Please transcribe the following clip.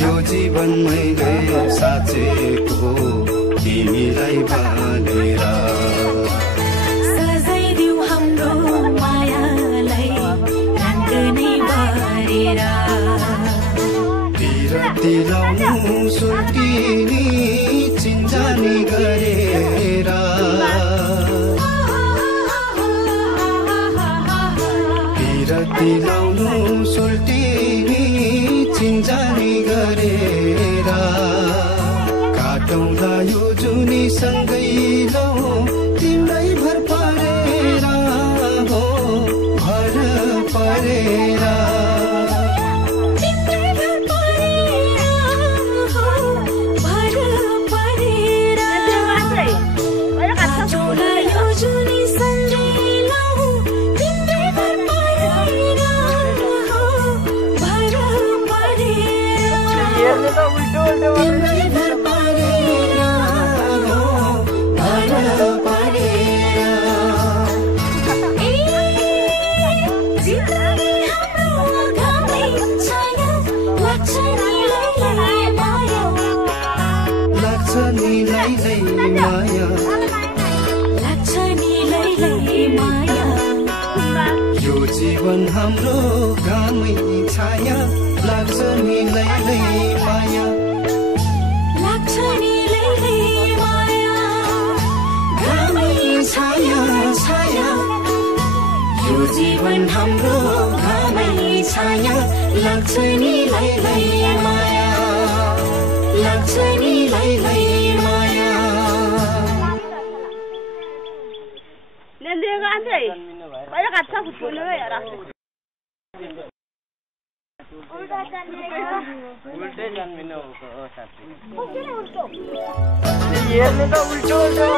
यो जीवन मैले साचेको तिमीलाई भनेर सजाइदिऊ हाम्रो मायालाई रंग नै भरेर बिरती लाउनु सुल्टिनी चिन्जानी गरेर बिरती लाउनु सुल्टिनी चिन्जानी गरेर काटौँला यो जुनी सँगै लौ तिम्रै भर परेर हो भर परेर यो जीवन हाम्रो घामै छाया लाग्छ नि लैलै माया लाग्छ नि लैलै माया घामै छाया छाया यो जीवन हाम्रो घामै छाया लाग्छ नि लैलै माया लाग्छ नि लैलै माया Nanti kan sih, banyak kata kucing ya ras. Ulte jangan minum kok satu. Ini ulte. Ini ni tu ulte.